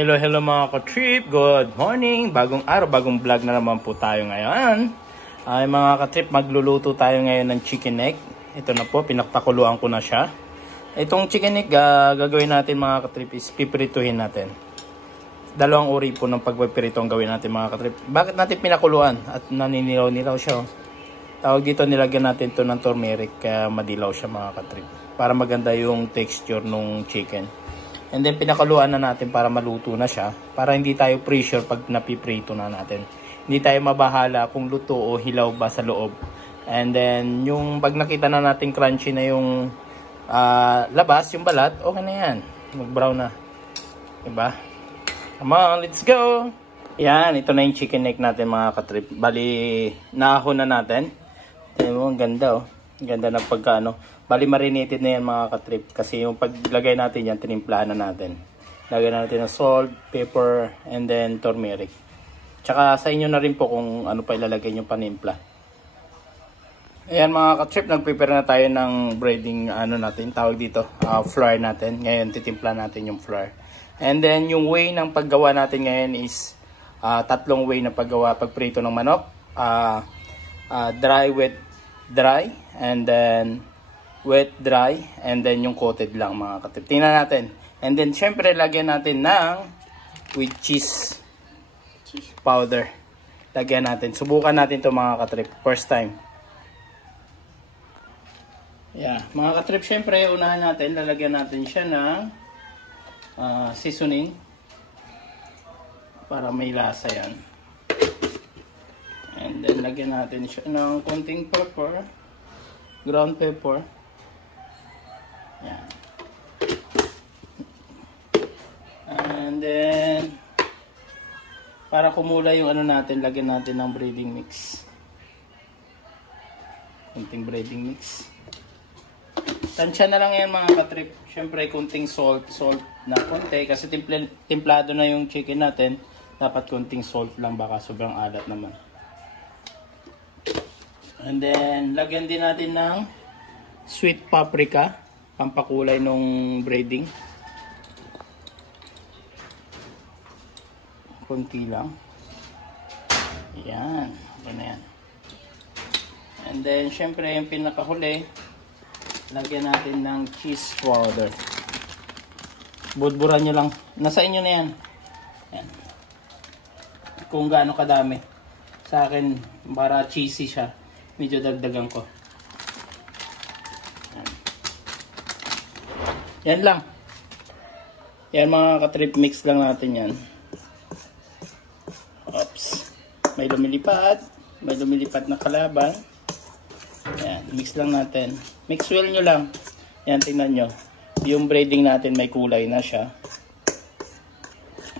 Hello mga ka-trip, good morning, bagong araw, bagong vlog na naman po tayo ngayon. Ay mga ka-trip, magluluto tayo ngayon ng chicken neck. Ito na po, pinagpakuluan ko na siya. Itong chicken neck gagawin natin mga ka-trip is pipirituhin natin. Dalawang uri po ng pagpipirito ang gawin natin mga ka-trip. Bakit natin pinakuluan at naninilaw-nilaw siya? Tawag dito, nilagyan natin to ng turmeric kaya madilaw siya mga ka-trip. Para maganda yung texture ng chicken. And then pinakaluan na natin para maluto na siya. Para hindi tayo pressure pag napiprito na natin. Hindi tayo mabahala kung luto o hilaw ba sa loob. And then yung pag nakita na natin crunchy na yung labas, yung balat, okay na yan. Mag-brown na. Diba? Come on, let's go! Yan, ito na yung chicken neck natin mga katrip. Bali, naahon na natin. Tignan mo, ang ganda oh. Ang ganda ng pagkaano. Bali marinated na yan mga katrip. Kasi yung paglagay natin yan, tinimplahan na natin. Lagyan natin ng salt, pepper, and then turmeric. Tsaka sa inyo na rin po kung ano pa ilalagay yung panimpla. Ayan mga katrip, nag-prepare na tayo ng breading natin. Tawag dito, flour natin. Ngayon titimpla natin yung flour. And then yung way ng paggawa natin ngayon is tatlong way na pagprito ng manok. Dry, wet, dry. And then wet, dry, and then yung coated lang mga katrip. Tingnan natin. And then syempre lagyan natin ng with cheese powder. Lagyan natin. Subukan natin to mga katrip. First time. Yeah, mga katrip, syempre unahan natin, lalagyan natin siya ng seasoning para may lasa yan. And then lagyan natin siya ng konting pepper, ground pepper. Yan. And then para kumulay yung natin, lagyan natin ng breading mix. Kunting breading mix. Tansya na lang yan mga katrip. Syempre kunting salt na konti kasi templado na yung chicken natin. Dapat kunting salt lang, baka sobrang alat naman. And then lagyan din natin ng sweet paprika, pampakulay nung breading. Konti lang. Yan. Okay na yan. And then, syempre, yung pinakahuli, lagyan natin ng cheese powder. Budburan nyo lang. Nasa inyo na yan. Yan. Kung gaano kadami. Sa akin, para cheesy siya. Medyo dagdagan ko. Yan lang. Yan mga katrip, mix lang natin yan. Oops. May lumilipat na kalaban. Yan, mix lang natin. Mix well nyo lang. Yan, tingnan nyo. Yung breading natin may kulay na siya.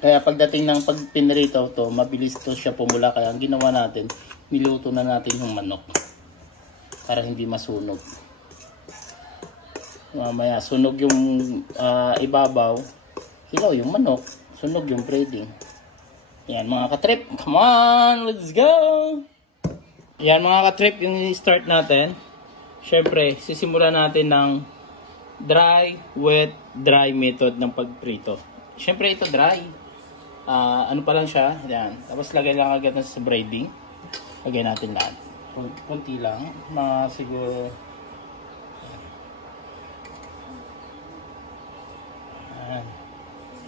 Kaya pagdating ng pagpinrito to, mabilis to siya pumula. Kaya ang ginawa natin, niluto na natin yung manok. Para hindi masunog. Mamaya sunog yung ibabaw, hilaw yung manok, sunog yung breading. Yan mga katrip, come on, let's go! Yan mga katrip, yung start natin. Syempre, sisimulan natin ng dry, wet, dry method ng pagprito. Syempre ito dry. Ano pa lang siya, yan. Tapos lagay lang agad sa breading. Lagay natin lahat. Kunti lang, mga siguro.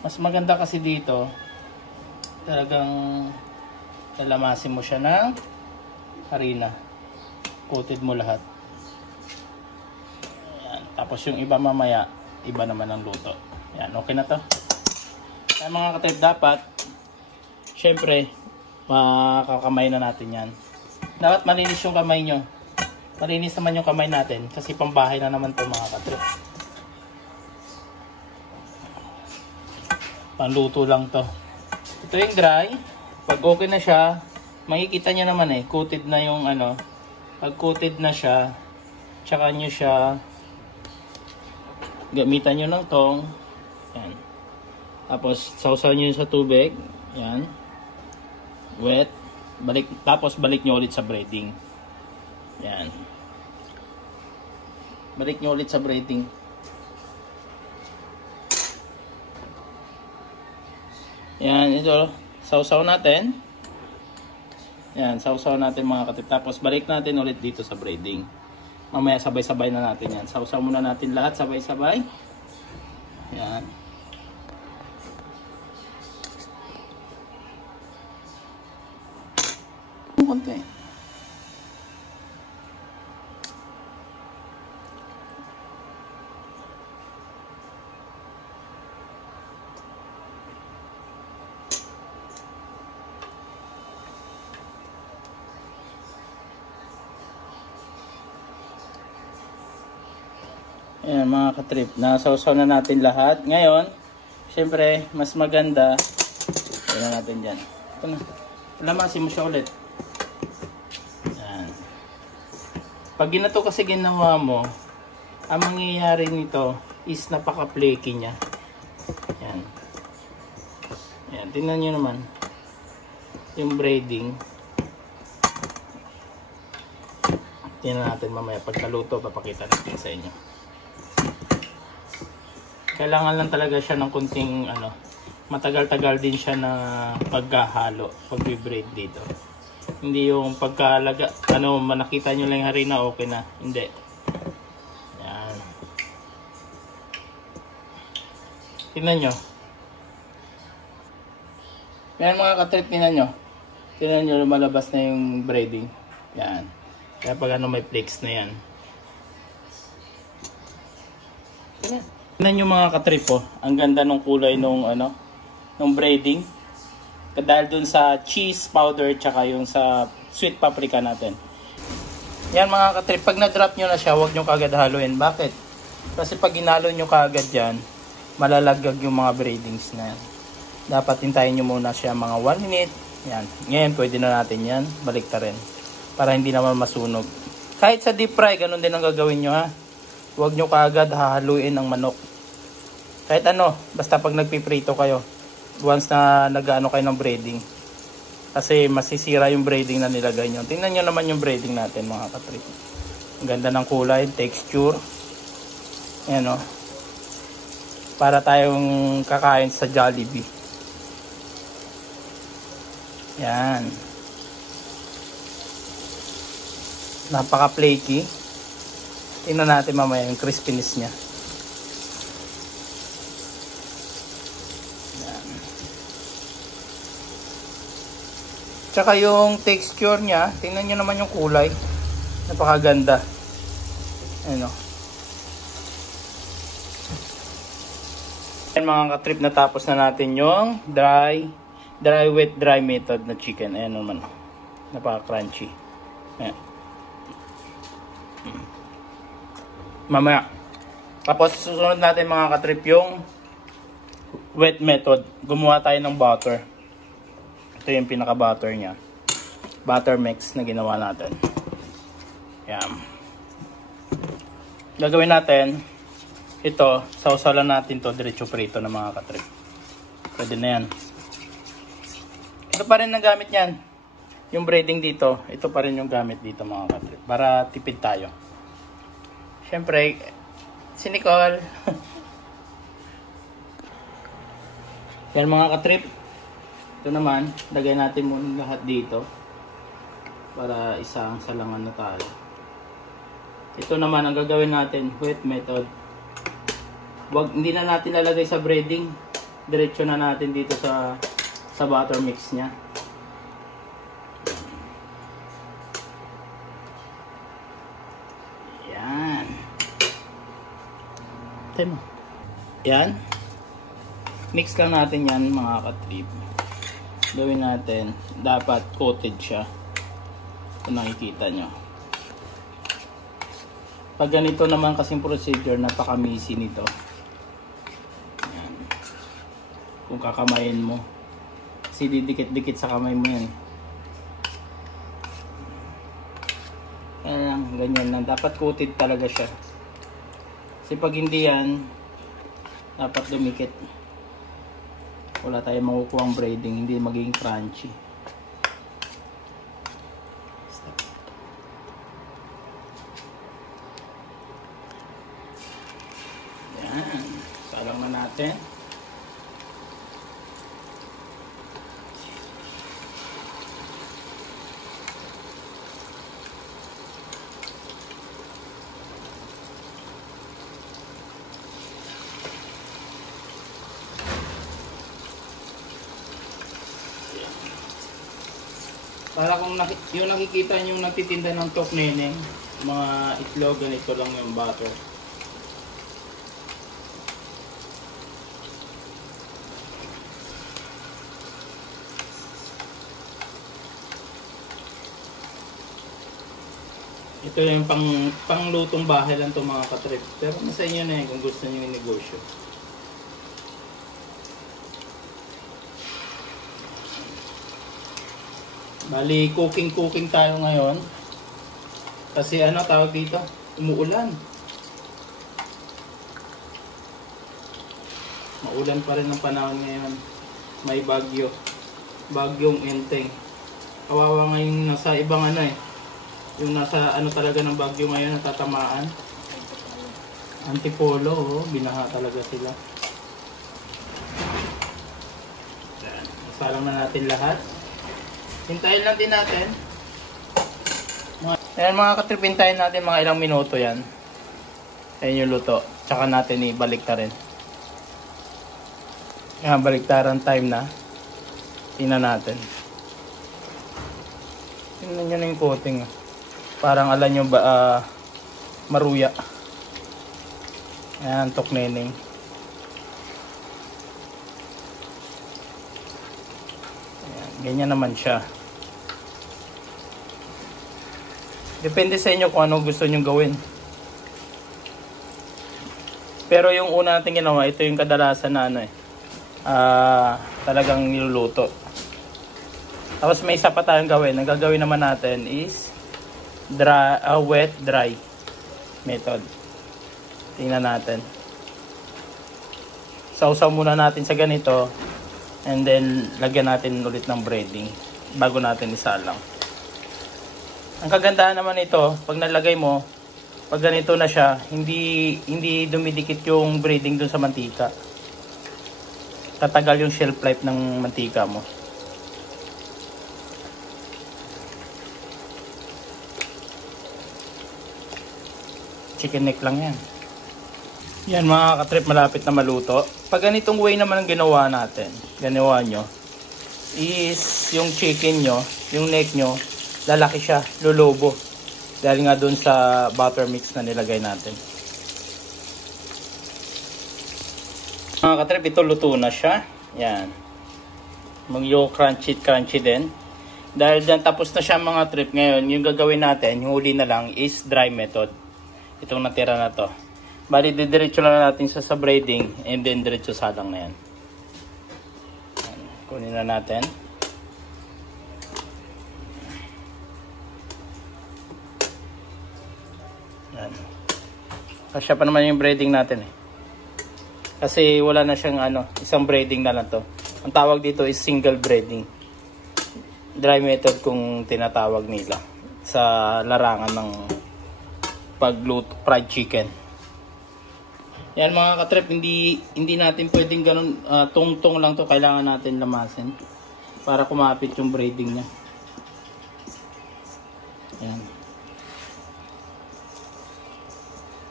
Mas maganda kasi dito, talagang lalamasin mo siya ng harina. Coated mo lahat. Ayan. Tapos yung iba mamaya, iba naman ang luto. Ayan, okay na to. Kaya mga katrip, dapat, syempre, makakamay na natin yan. Dapat malinis yung kamay nyo. Malinis naman yung kamay natin kasi pambahay na naman to mga katrip. Panluto lang to. Ito yung dry. Pag okay na siya, makikita nyo naman coated na yung pag coated na siya, tsaka nyo siya gamitan nyo ng tong. Yan. Tapos sausaw nyo sa tubig. Yan. Wet. Tapos balik nyo ulit sa breading. Yan. Balik nyo ulit sa breading. Yan, ito. Sausaw natin. Yan, sausaw natin mga katrip. Tapos balik natin ulit dito sa braiding. Mamaya sabay-sabay na natin yan. Sausaw muna natin lahat sabay-sabay. Yan. Konti. Ayan mga katrip, nasawsaw na natin lahat. Ngayon, syempre, mas maganda. Ayan natin dyan. Ito na. Lamasin mo siya ulit. Ayan. Pag ginato kasi ginawa mo, ang mangyayari nito is napaka-flaky niya. Ayan. Ayan, tingnan nyo naman. Yung braiding. Tingnan natin mamaya. Pagkaluto, papakita natin sa inyo. Kailangan lang talaga siya ng kunting matagal-tagal din siya na paghahalo, pag-braid dito. Hindi yung pagkalaga, nakita nyo lang yung harina, okay na. Hindi. Yan. Tingnan nyo. Yan mga katrip, tingnan nyo. Tingnan nyo, lumalabas na yung braiding. Yan. Kaya pag may flakes na yan. Tingnan. Tingnan yung mga katrip po, ang ganda ng kulay nung braiding. Dahil dun sa cheese powder tsaka yung sa sweet paprika natin. Yan mga katrip, pag na-drop nyo na siya, huwag nyo kagad haluin. Bakit? Kasi pag ginalo nyo kagad yan, malalagag yung mga braidings na yan. Dapat hintayin nyo muna siya mga 1 minute. Yan. Ngayon pwede na natin yan, balik ta rin. Para hindi naman masunog. Kahit sa deep fry, ganun din ang gagawin nyo ha. Huwag nyo kagad hahaluin ang manok. Kahit basta pag nagpiprito kayo, once na nag-ano kayo ng braiding. Kasi masisira yung braiding na nilagay nyo. Tingnan nyo naman yung braiding natin mga katrip. Ang ganda ng kulay, texture. Ayan para tayong kakain sa Jollibee. Yan. Napaka-flaky. Tingnan natin mamaya yung crispiness niya. Tsaka yung texture niya, tingnan nyo naman yung kulay. Napakaganda. Ayan Ayan mga katrip, natapos na natin yung dry wet dry method na chicken. Ayan naman. Napaka-crunchy. Ayan. Mamaya. Tapos susunod natin mga katrip yung wet method. Gumawa tayo ng butter. Ito yung pinaka-butter niya. Butter mix na ginawa natin. Yan. Gagawin natin, ito, sausalan natin to diretso prito ng mga katrip. Pwede na yan. Ito pa rin ang gamit niyan. Yung braiding dito, ito pa rin yung gamit dito mga katrip. Para tipid tayo. Siyempre, si Nicole. Yan mga katrip. Ito naman, lagay natin muna lahat dito para isang salangan na tayo. Ito naman ang gagawin natin, wet method. Hindi na natin lalagay sa braiding. Diretso na natin dito sa butter mix niya. Yan. Tama. Yan. Mix lang natin yan mga katrip. Gawin natin, dapat coated siya. Kung nakikita nyo. Pag ganito naman kasing procedure, napaka-messy nito. Ayan. Kung kakamayin mo. Kasi didikit-dikit sa kamay mo yan. Ayan, ganyan lang. Dapat coated talaga siya. Kasi pag hindi yan, dapat dumikit. Wala tayong makukuha ang braiding, hindi magiging crunchy. Yan. Salang na natin. Para kung yung nakikita nyo yung nagtitinda ng tok neneng, mga itlog, ganito lang yung butter. Ito yung panglutong bahay lang itong mga katrip. Pero nasa inyo na yun kung gusto nyo yung negosyo. Bali, cooking tayo ngayon. Kasi ano tawag dito? Umuulan. Maulan pa rin ang panahon ngayon. May bagyo. Bagyong Enteng. Kawawa ngayon nasa ibang ano eh. Yung nasa ano talaga ng bagyo ngayon natatamaan. Antipolo, oh, binaha talaga sila. Isalang na natin lahat. Hintayin lang din natin. Ayan mga katrip, hintayin natin mga ilang minuto yan. Ayan yung luto. Tsaka natin ibalik ta rin. Ayan, baliktaran time na. Tingnan natin. Tingnan nyo na yung coating. Parang alam nyo ba maruya. Ayan, tok neneng. Ganyan naman siya. Depende sa inyo kung ano gusto nyo gawin. Pero yung una natin ginawa, ito yung kadalasan na ano eh. Talagang niluluto. Tapos may isa pa tayong gawin. Ang gagawin naman natin is wet, dry method. Tingnan natin. Sausaw muna natin sa ganito. And then, lagyan natin ulit ng breading bago natin isalang. Ang kagandahan naman ito, pag nalagay mo, pag ganito na siya, hindi dumidikit yung breading dun sa mantika. Tatagal yung shelf life ng mantika mo. Chicken neck lang yan. Yan mga katrip, malapit na maluto. Pag ganitong way naman ang ginawa natin, ginawa nyo, is yung chicken nyo, yung neck nyo, lalaki siya, lulubo. Dahil nga dun sa butter mix na nilagay natin. Mga katrip, ito luto na siya. Yan. Mag-yo crunchy din. Dahil dyan tapos na siya mga trip. Ngayon, yung gagawin natin, yung huli na lang is dry method. Itong natira na to. Bali, didiretso lang natin sa braiding and then diretso salang na yan. Kunin na natin. Yan. Kasya pa naman yung braiding natin eh. Kasi wala na siyang isang braiding na lang to. Ang tawag dito is single braiding. Dry method kung tinatawag nila sa larangan ng pagluto fried chicken. Yan mga katrip, hindi natin pwedeng ganun tungtong lang to, kailangan natin lamasin para kumapit yung braiding niya. Yan.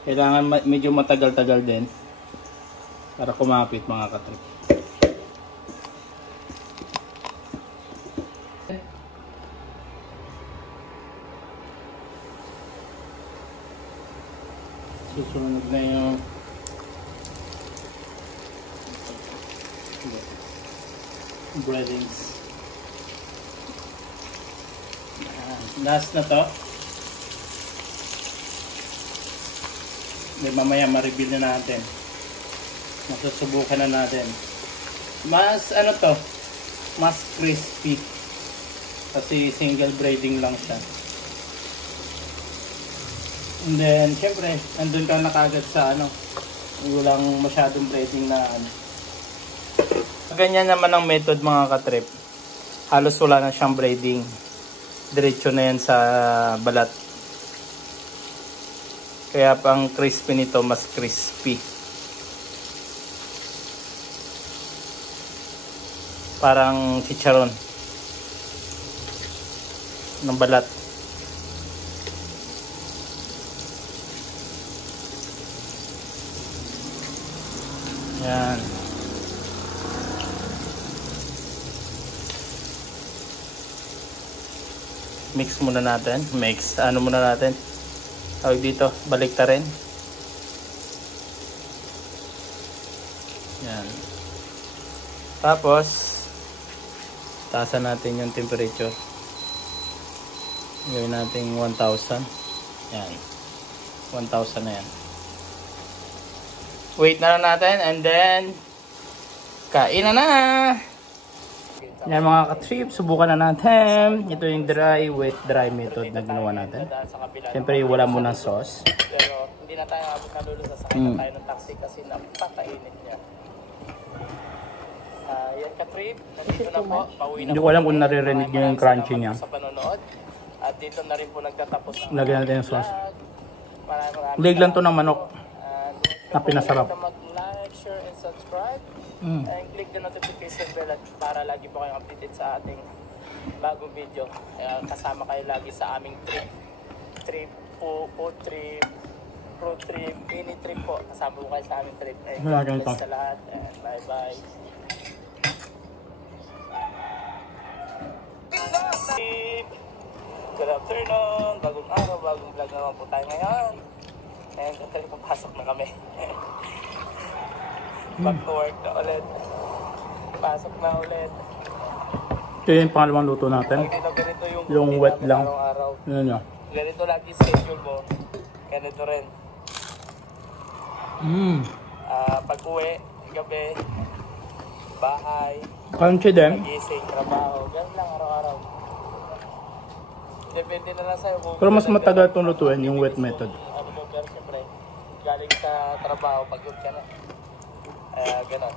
Kailangan medyo matagal-tagal din para kumapit mga katrip. Susunod na yung breadings. Last na to. Then mamaya ma-reveal na natin. Masusubukan na natin. Mas to, mas crispy. Kasi single braiding lang siya. And then syempre, nandun ka na kagad sa walang masyadong braiding na Ganyan naman ang method mga katrip. Halos wala na siyang braiding. Diretso na yan sa balat. Kaya pang crispy nito mas crispy. Parang chicharon ng balat. Yan. Mix muna natin. Ano muna natin? Tawag dito, balik ta rin. Yan. Tapos, taasan natin yung temperature. Gawin natin 1,000. Yan. 1,000 na yan. Wait na lang natin and then, kain na! Yan mga ka-trip, subukan na natin. Ito yung dry, wet, dry method na ginawa natin. Siyempre wala muna sauce. Pero hindi na tayo nalulusa sa kanya tayo ng taxi kasi napakainit niya. Yan ka-trip, nandito na po. Pauwi na. Hindi ko alam kung naririnig nyo yung crunchy niya. Sa panonood. At dito na rin po nagtatapos ang Lagyan natin yung sauce. maraming Leg lang to ng manok na pinasarap. Mag-like, share, and subscribe. And click the notification bell at para lagi po kayong updated sa ating bagong video. Kasama kayo lagi sa aming food trip, road trip, mini trip po. Kasama po kayo sa aming trip. Bless sa lahat and bye-bye. Good afternoon, bagong araw, bagong vlog naman po tayo ngayon. And actually papasok na kami. Back to work na ulit. Pasok na ulit. Ito yung pangalawang luto natin. Ganito Yung wet lang. araw-araw. Yun yun. Ganito lagi schedule mo. Ganito rin. Pag uwi, gabi, bahay, Crunchy din. gising, trabaho. Ganun lang araw-araw. Depende na lang sa'yo kung... Pero mas matagal itong lutuin, yung wet method. Ano mo, pero siyempre, galing sa trabaho, pagod ka na. Ganon.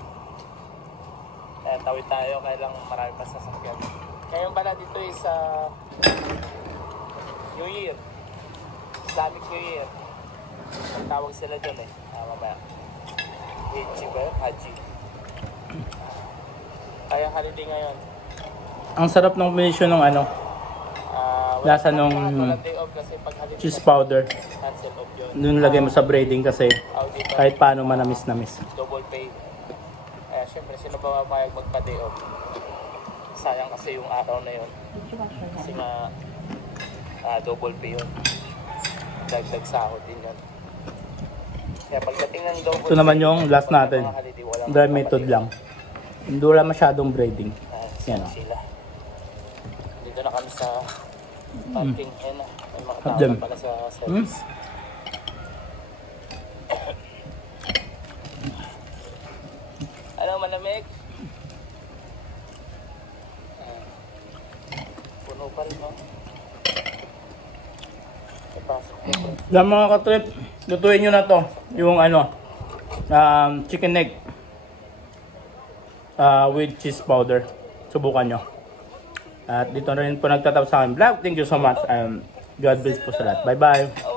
Tawid tayo, kaya lang marami pa sasakyan. Ngayon pala dito is New Year. Islamic New Year. Ang tawag sila dyan eh. Mamaya. Haji ba yun? Haji. Kaya holiday ngayon. Ang sarap ng combination ng ano, lasa nung cheese powder. Cancel off yun. Doon lagay mo sa breading kasi kahit paano manamis na miss. Double pay. Siyempre, sino ba mapayag magpa-day off? Sayang kasi yung araw na yun. Kasi nga, double pay yun. Dagdag sahod din yun. Kaya pagdating ng double Ito naman yung last natin. holiday, walang Dry method lang. Hindi wala masyadong breading. Yan. sila. Dito na kami sa parking. Yan na. May mga tao Hapdem. na pala sa service. Ano, malamig? Puno pa rin, no? Ipasok na po. Yan mga ka-trip, lutuin nyo na to. Yung ano, chicken egg with cheese powder. Subukan nyo. At dito na rin po nagtatapos sa aking vlog. Thank you so much. God bless po sa lahat. Bye bye.